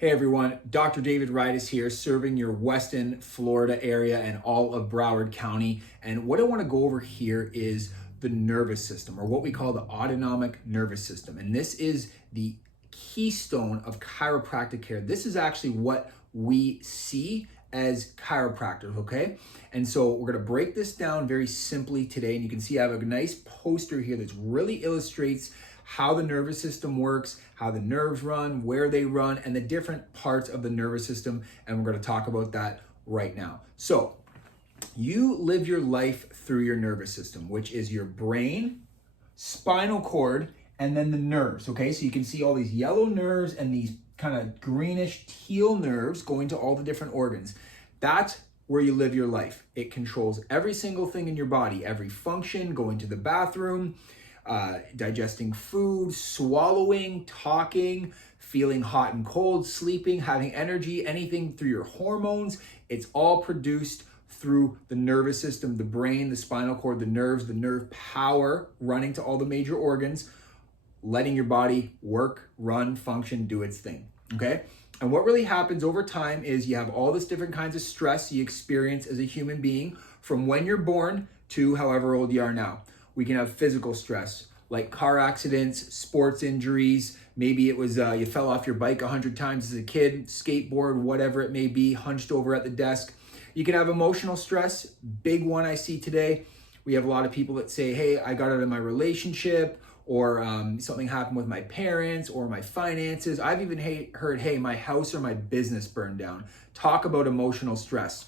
Hey everyone, Dr. David Wright is here serving your Weston, Florida area and all of Broward County. And what I want to go over here is the nervous system, or what we call the autonomic nervous system. And this is the keystone of chiropractic care. This is actually what we see as chiropractors, okay? And so we're gonna break this down very simply today. And you can see I have a nice poster here that really illustrates how the nervous system works, how the nerves run, where they run, and the different parts of the nervous system. And we're gonna talk about that right now. So you live your life through your nervous system, which is your brain, spinal cord, and then the nerves, okay? So you can see all these yellow nerves and these kind of greenish teal nerves going to all the different organs. That's where you live your life. It controls every single thing in your body, every function, going to the bathroom, digesting food, swallowing, talking, feeling hot and cold, sleeping, having energy, anything through your hormones. It's all produced through the nervous system, the brain, the spinal cord, the nerves, the nerve power running to all the major organs, letting your body work, run, function, do its thing, okay? And what really happens over time is you have all this different kinds of stress you experience as a human being from when you're born to however old you are now. We can have physical stress, like car accidents, sports injuries. Maybe it was you fell off your bike 100 times as a kid, skateboard, whatever it may be, hunched over at the desk. You can have emotional stress, big one I see today. We have a lot of people that say, hey, I got out of my relationship, or something happened with my parents or my finances. I've even heard, hey, my house or my business burned down. Talk about emotional stress.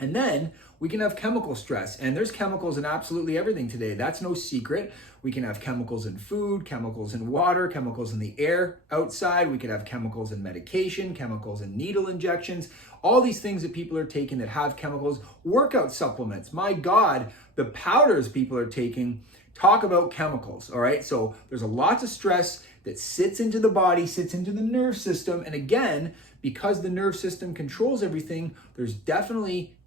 And then we can have chemical stress, and there's chemicals in absolutely everything today. That's no secret. We can have chemicals in food, chemicals in water, chemicals in the air outside. We can have chemicals in medication, chemicals in needle injections, all these things that people are taking that have chemicals. Workout supplements, my God, the powders people are taking, talk about chemicals, all right? So there's a lot of stress that sits into the body, sits into the nerve system. And again, because the nerve system controls everything, there's definitely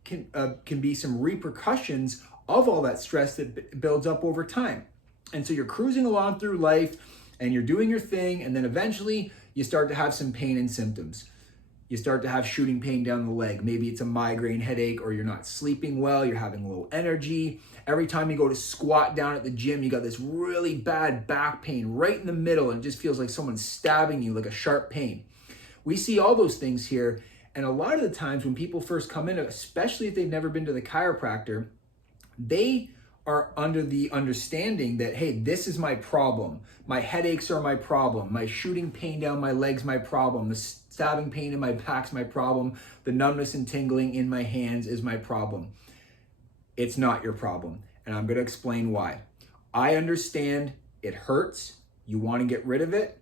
can be some repercussions of all that stress that builds up over time. And so you're cruising along through life and you're doing your thing, and then eventually you start to have some pain and symptoms. You start to have shooting pain down the leg. Maybe it's a migraine headache, or you're not sleeping well, you're having low energy. Every time you go to squat down at the gym, you got this really bad back pain right in the middle, and it just feels like someone's stabbing you, like a sharp pain. We see all those things here. And a lot of the times when people first come in, especially if they've never been to the chiropractor, they are under the understanding that, hey, this is my problem. My headaches are my problem. My shooting pain down my legs, my problem. The stabbing pain in my back's my problem. The numbness and tingling in my hands is my problem. It's not your problem. And I'm going to explain why. I understand it hurts. You want to get rid of it.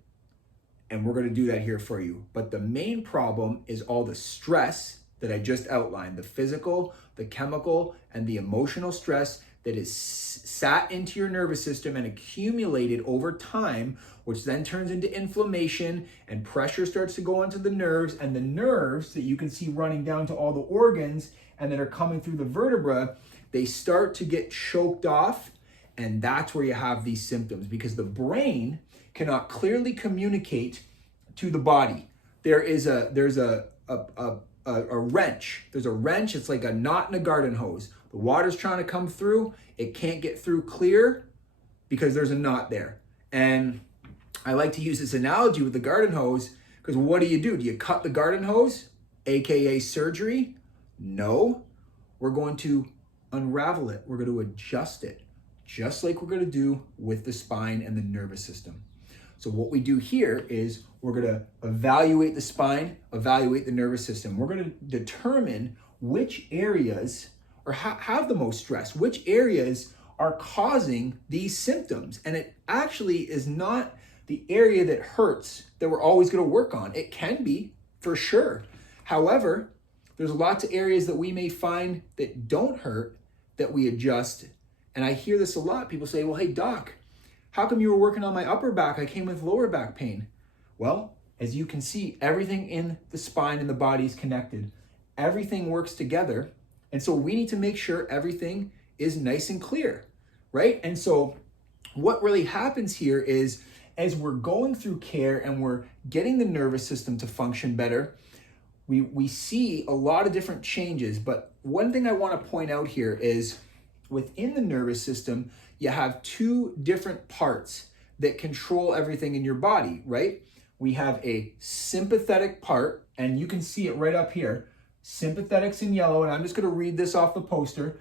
And we're going to do that here for you. But the main problem is all the stress that I just outlined, the physical, the chemical, and the emotional stress that is sat into your nervous system and accumulated over time, which then turns into inflammation, and pressure starts to go onto the nerves, and the nerves that you can see running down to all the organs and that are coming through the vertebra, they start to get choked off, and that's where you have these symptoms, because the brain cannot clearly communicate to the body. There's a wrench. There's a wrench. It's like a knot in a garden hose. The water's trying to come through. It can't get through clear because there's a knot there. And I like to use this analogy with the garden hose, because what do? Do you cut the garden hose, AKA surgery? No. We're going to unravel it. We're going to adjust it, just like we're going to do with the spine and the nervous system. So what we do here is we're going to evaluate the spine, evaluate the nervous system. We're going to determine which areas have the most stress, which areas are causing these symptoms. And it actually is not the area that hurts that we're always going to work on. It can be, for sure. However, there's lots of areas that we may find that don't hurt that we adjust. And I hear this a lot. People say, well, hey, doc, how come you were working on my upper back? I came with lower back pain. Well, as you can see, everything in the spine and the body is connected. Everything works together. And so we need to make sure everything is nice and clear, right? And so what really happens here is as we're going through care and we're getting the nervous system to function better, we see a lot of different changes. But one thing I want to point out here is within the nervous system, you have two different parts that control everything in your body, right? We have a sympathetic part, and you can see it right up here. Sympathetics in yellow, and I'm just going to read this off the poster.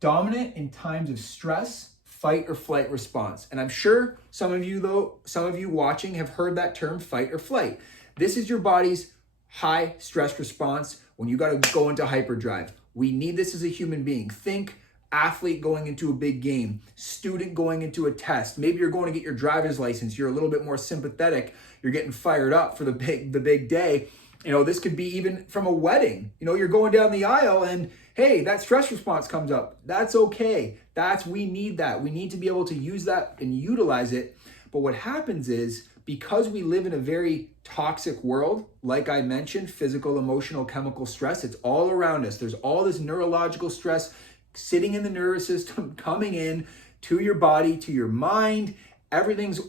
Dominant in times of stress, fight or flight response. And I'm sure some of you watching have heard that term, fight or flight. This is your body's high stress response when you got to go into hyperdrive. We need this as a human being. Think athlete going into a big game, student going into a test. Maybe you're going to get your driver's license. You're a little bit more sympathetic. You're getting fired up for the big day. This could be even from a wedding. You're going down the aisle and hey, that stress response comes up. That's okay. We need that. We need to be able to use that and utilize it. But what happens is, because we live in a very toxic world, like I mentioned, physical, emotional, chemical stress, it's all around us. There's all this neurological stress sitting in the nervous system, coming in to your body, to your mind. Everything's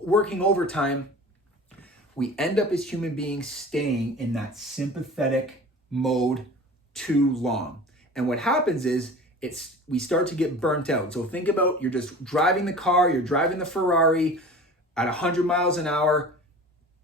working overtime. We end up as human beings staying in that sympathetic mode too long. And what happens is we start to get burnt out. So think about, you're just driving the car, you're driving the Ferrari at 100 miles an hour.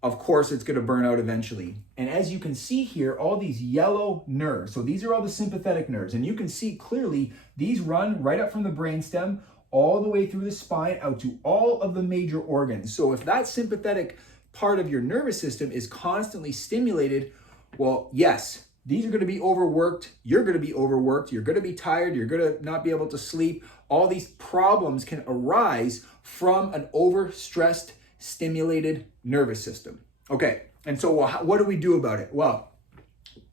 Of course, it's going to burn out eventually. And as you can see here, all these yellow nerves. So these are all the sympathetic nerves. And you can see clearly these run right up from the brainstem all the way through the spine out to all of the major organs. So if that sympathetic part of your nervous system is constantly stimulated, well, yes, these are going to be overworked. You're going to be overworked. You're going to be tired. You're going to not be able to sleep. All these problems can arise from an overstressed, stimulated nervous system. Okay, and so what do we do about it? Well,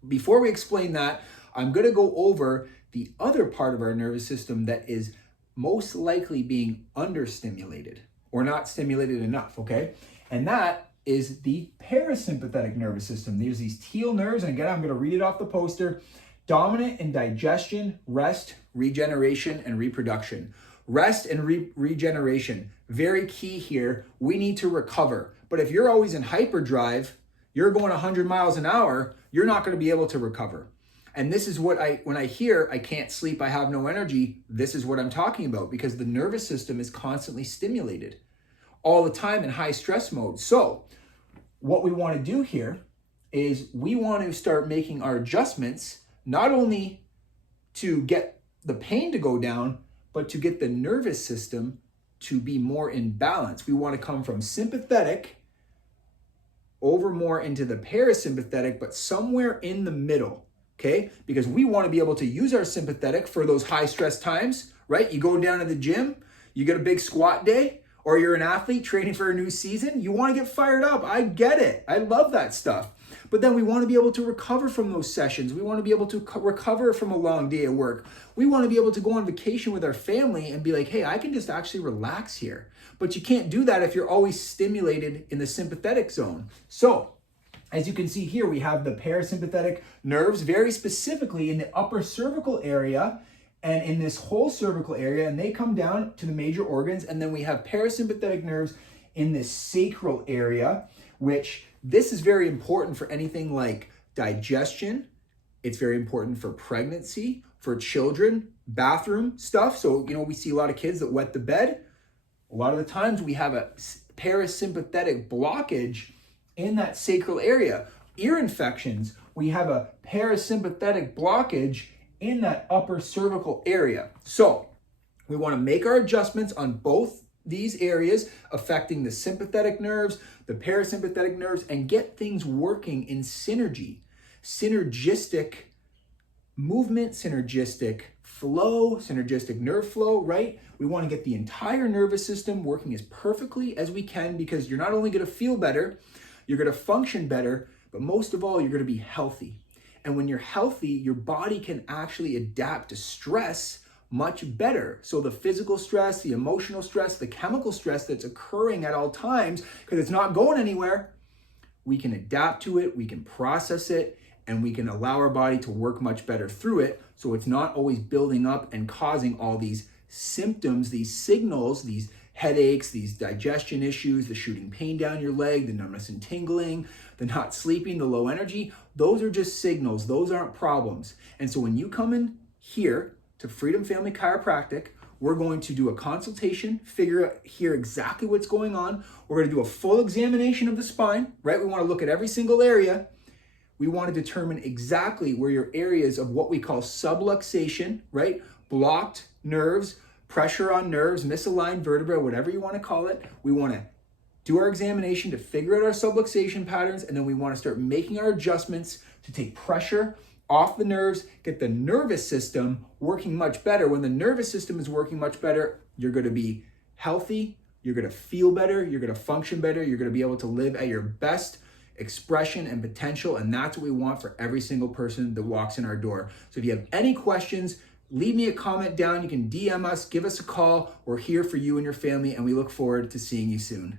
before we explain that, I'm going to go over the other part of our nervous system that is most likely being understimulated or not stimulated enough, okay? And that is the parasympathetic nervous system. There's these teal nerves, and again, I'm going to read it off the poster. Dominant in digestion, rest, regeneration, and reproduction. Rest and regeneration, very key here. We need to recover. But if you're always in hyperdrive, you're going 100 miles an hour, you're not going to be able to recover. And this is what when I hear I can't sleep, I have no energy, this is what I'm talking about, because the nervous system is constantly stimulated all the time in high stress mode. So what we want to do here is we want to start making our adjustments, not only to get the pain to go down, but to get the nervous system to be more in balance. We want to come from sympathetic over more into the parasympathetic, but somewhere in the middle, okay? Because we want to be able to use our sympathetic for those high stress times, right? You go down to the gym, you get a big squat day, or you're an athlete training for a new season, you want to get fired up. I get it. I love that stuff. But then we want to be able to recover from those sessions. We want to be able to recover from a long day of work. We want to be able to go on vacation with our family and be like, hey, I can just actually relax here. But you can't do that if you're always stimulated in the sympathetic zone. So, as you can see here, we have the parasympathetic nerves very specifically in the upper cervical area and in this whole cervical area, and they come down to the major organs. And then we have parasympathetic nerves in this sacral area, which this is very important for anything like digestion. It's very important for pregnancy, for children, bathroom stuff. So, we see a lot of kids that wet the bed. A lot of the times we have a parasympathetic blockage in that sacral area. Ear infections, we have a parasympathetic blockage in that upper cervical area. So we want to make our adjustments on both these areas affecting the sympathetic nerves, the parasympathetic nerves, and get things working in synergy. Synergistic movement, synergistic flow, synergistic nerve flow, right? We want to get the entire nervous system working as perfectly as we can, because you're not only going to feel better, you're going to function better, but most of all, you're going to be healthy. And when you're healthy, your body can actually adapt to stress much better. So the physical stress, the emotional stress, the chemical stress that's occurring at all times, because it's not going anywhere, we can adapt to it, we can process it, and we can allow our body to work much better through it. So it's not always building up and causing all these symptoms, these signals, these headaches, these digestion issues, the shooting pain down your leg, the numbness and tingling, the not sleeping, the low energy, those are just signals. Those aren't problems. And so when you come in here to Freedom Family Chiropractic, we're going to do a consultation, hear exactly what's going on. We're going to do a full examination of the spine, right? We want to look at every single area. We want to determine exactly where your areas of what we call subluxation, right? Blocked nerves, pressure on nerves, misaligned vertebra, whatever you want to call it. We want to do our examination to figure out our subluxation patterns, and then we want to start making our adjustments to take pressure off the nerves, get the nervous system working much better. When the nervous system is working much better, you're going to be healthy, you're going to feel better, you're going to function better, you're going to be able to live at your best expression and potential, and that's what we want for every single person that walks in our door. So if you have any questions, leave me a comment down. You can DM us, give us a call. We're here for you and your family, and we look forward to seeing you soon.